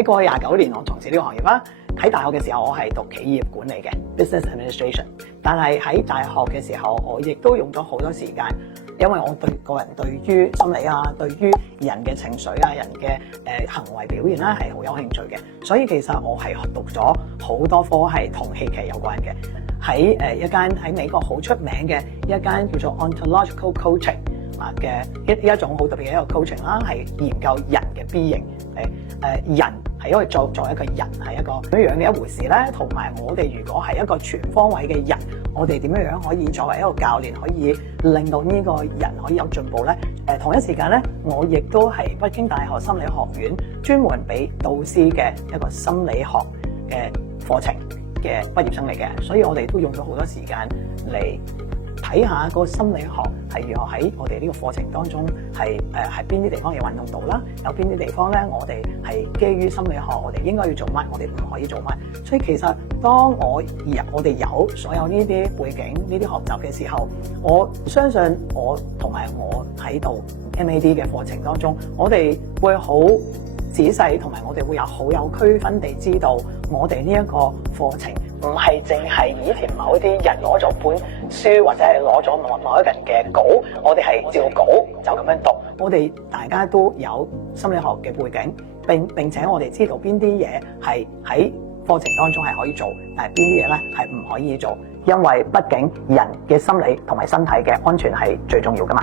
喺過去29年我從事呢個行業啦。喺大學嘅時候，我係讀企業管理嘅 Business Administration， 但係喺大學嘅時候，我亦都用咗好多時間，因為我個人對於心理啊，對於人嘅情緒啊，人嘅行為表現啦係好有興趣嘅，所以其實我係讀咗好多科係同戲劇有關嘅。喺一間喺美國好出名嘅一間叫做 Ontological Coaching 嘅一種好特別嘅一個 coaching 啦，係研究人嘅 being，人係因為作為一個人係一個點樣嘅一回事咧，同埋我哋如果係一個全方位嘅人，我哋點樣可以作為一個教練可以令到呢個人可以有進步咧？同一時間咧，我亦都係北京大學心理學院專門俾導師嘅一個心理學嘅課程嘅畢業生嚟嘅，所以我哋都用咗好多時間嚟睇下個心理學係如何喺我哋呢個課程當中係邊啲地方要運用到啦，有邊啲地方咧我哋係基於心理學我哋應該要做乜，我哋唔可以做乜。所以其實當我哋有所有呢啲背景呢啲學習嘅時候，我相信我同埋我喺度 MAD 嘅課程當中，我哋會好仔細，同埋我哋會有好有區分地知道我哋呢一個課程唔係淨係以前某啲人攞咗本書或者係攞咗某一個人嘅稿，我哋係照稿就咁樣讀。我哋大家都有心理學嘅背景，並且我哋知道邊啲嘢係喺課程當中係可以做，但係邊啲嘢咧係唔可以做，因為畢竟人嘅心理同埋身體嘅安全係最重要噶嘛。